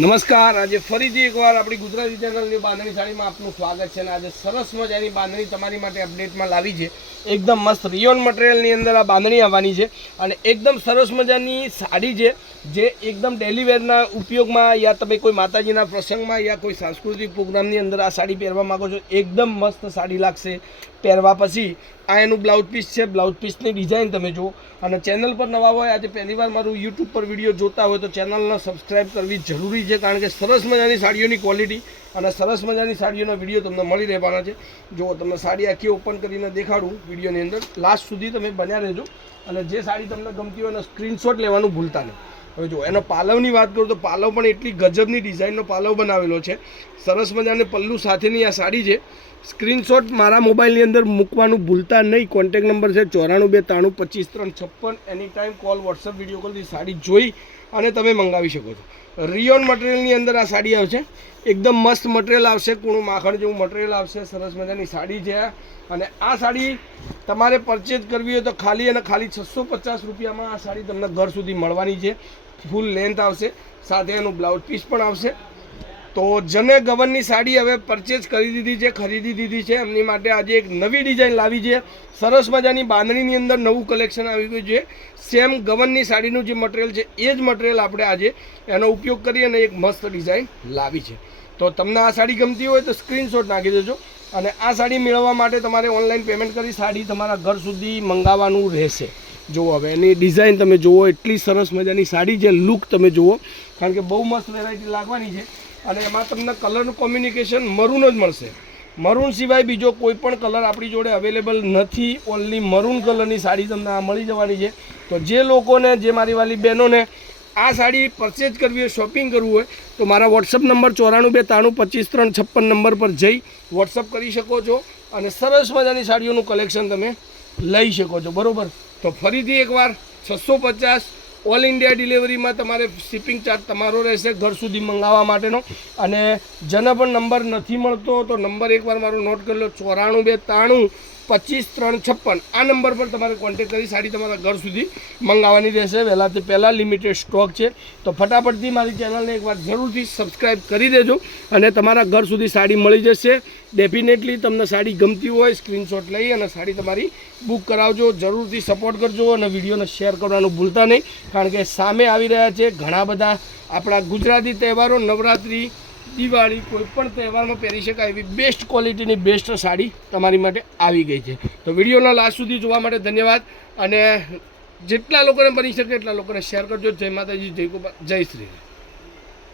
નમસ્કાર। આજે ફરીથી એકવાર આપણી ગુજરાતી ચેનલની બાંધણી સાડીમાં આપનું સ્વાગત છે। અને આજે સરસ મજાની બાંધણી તમારી માટે અપડેટમાં લાવી છે। એકદમ મસ્ત રિયોન મટીરિયલની અંદર આ બાંધણી આવવાની છે અને એકદમ સરસ મજાની સાડી છે જે એકદમ ડેલી વેરના ઉપયોગમાં યા તમે કોઈ માતાજીના પ્રસંગમાં યા કોઈ સાંસ્કૃતિક પ્રોગ્રામની અંદર આ સાડી પહેરવા માગો છો, એકદમ મસ્ત સાડી લાગશે પહેરવા પછી। આ એનું બ્લાઉઝ પીસ છે। બ્લાઉઝ પીસની ડિઝાઇન તમે જુઓ અને ચેનલ પર નવા હોય, આજે પહેલીવાર મારું યુટ્યુબ પર વિડીયો જોતા હોય તો ચેનલને સબસ્ક્રાઈબ કરવી જરૂરી છે, કારણ કે સરસ મજાની સાડીઓની ક્વોલિટી અને સરસ મજાની સાડીઓના વિડીયો તમને મળી રહેવાના છે। જો તમને સાડી આખી ઓપન કરીને દેખાડું વિડીયોની અંદર, લાસ્ટ સુધી તમે બન્યા રહેજો અને જે સાડી તમને ગમતી હોય એનો સ્ક્રીનશોટ લેવાનું ભૂલતા નહીં। હવે જો એનો પાલવની વાત કરું તો પાલવ પણ એટલી ગજબની ડિઝાઇનનો પાલવ બનાવેલો છે, સરસ મજાને પલ્લુ સાથેની આ સાડી છે। સ્ક્રીનશોટ મારા મોબાઈલની અંદર મૂકવાનું ભૂલતા નહીં। કોન્ટેક નંબર છે 94 225 356। Any time call, WhatsApp, video કોલથી સાડી જોઈ અને તમે મંગાવી શકો છો। રિયોન મટીરિયલની અંદર આ સાડી આવશે, એકદમ મસ્ત મટીરિયલ આવશે, કૂણું માખણ જેવું મટીરિયલ આવશે, સરસ મજાની સાડી છે। અને આ સાડી તમારે પરચેઝ કરવી હોય તો ખાલી અને ખાલી 650 રૂપિયામાં આ સાડી તમને ઘર સુધી મળવાની છે। ફૂલ લેન્થ આવશે, સાથે એનું બ્લાઉઝ પીસ પણ આવશે। તો જેને ગવનની સાડી હવે પરચેઝ કરી દીધી છે, ખરીદી દીધી છે, એમની માટે આજે એક નવી ડિઝાઇન લાવી છે। સરસ મજાની બાંધણીની અંદર નવું કલેક્શન આવી ગયું છે। સેમ ગવનની સાડીનું જે મટીરિયલ છે એ જ મટીરિયલ આપણે આજે એનો ઉપયોગ કરી અને એક મસ્ત ડિઝાઇન લાવી છે। તો તમને આ સાડી ગમતી હોય તો સ્ક્રીનશોટ નાખી દેજો અને આ સાડી મેળવવા માટે તમારે ઓનલાઈન પેમેન્ટ કરી સાડી તમારા ઘર સુધી મંગાવવાનું રહેશે। જુઓ હવે એની ડિઝાઇન તમે જુઓ, એટલી સરસ મજાની સાડી છે, લુક તમે જુઓ, કારણ કે બહુ મસ્ત વેરાયટી લાગવાની છે। અને એમાં તમને કલરનું કોમ્બિનેશન મરૂન જ મળશે। મરૂન સિવાય બીજો કોઈ પણ કલર આપણી જોડે અવેલેબલ નથી, ઓનલી મરૂન કલરની સાડી તમને આ મળી જવાની છે। તો જે લોકોને, જે મારી વાલી બહેનોને આ સાડી પરચેજ કરવી હોય, શોપિંગ કરવું હોય તો મારા વોટ્સઅપ નંબર 94 225 356 નંબર પર જઈ વોટ્સઅપ કરી શકો છો અને સરસ મજાની સાડીઓનું કલેક્શન તમે લઈ શકો છો, બરાબર। તો ફરીથી એકવાર 650 ઓલ ઇન્ડિયા ડિલિવરીમાં તમારે શિપિંગ ચાર્જ તમારો રહેશે ઘર સુધી મંગાવવા માટેનો। અને જેને પણ નંબર નથી મળતો તો નંબર એકવાર મારો નોટ કરી લો, 94 225 356। આ નંબર પર તમારે કોન્ટેક્ટ કરી સાડી તમારા ઘર સુધી મંગાવવાની રહેશે। વહેલાથી પહેલાં લિમિટેડ સ્ટોક છે, તો ફટાફટથી મારી ચેનલને એકવાર જરૂરથી સબસ્ક્રાઈબ કરી દેજો અને તમારા ઘર સુધી સાડી મળી જશે। ડેફિનેટલી તમને સાડી ગમતી હોય સ્ક્રીનશોટ લઈ અને સાડી તમારી બુક કરાવજો, જરૂરથી સપોર્ટ કરજો અને વિડીયોને શેર કરવાનું ભૂલતા નહીં, કારણ કે સામે આવી રહ્યા છે ઘણા બધા આપણા ગુજરાતી તહેવારો, નવરાત્રિ, દિવાળી, કોઈ પણ તહેવારમાં પહેરી શકાય એવી બેસ્ટ ક્વોલિટીની બેસ્ટ સાડી તમારી માટે આવી ગઈ છે। તો વિડીયોના લાસ્ટ સુધી જોવા માટે ધન્યવાદ અને જેટલા લોકોને બની શકે એટલા લોકોને શેર કરજો। જય માતાજી, જય ગોપાલ, જય શ્રી રામ।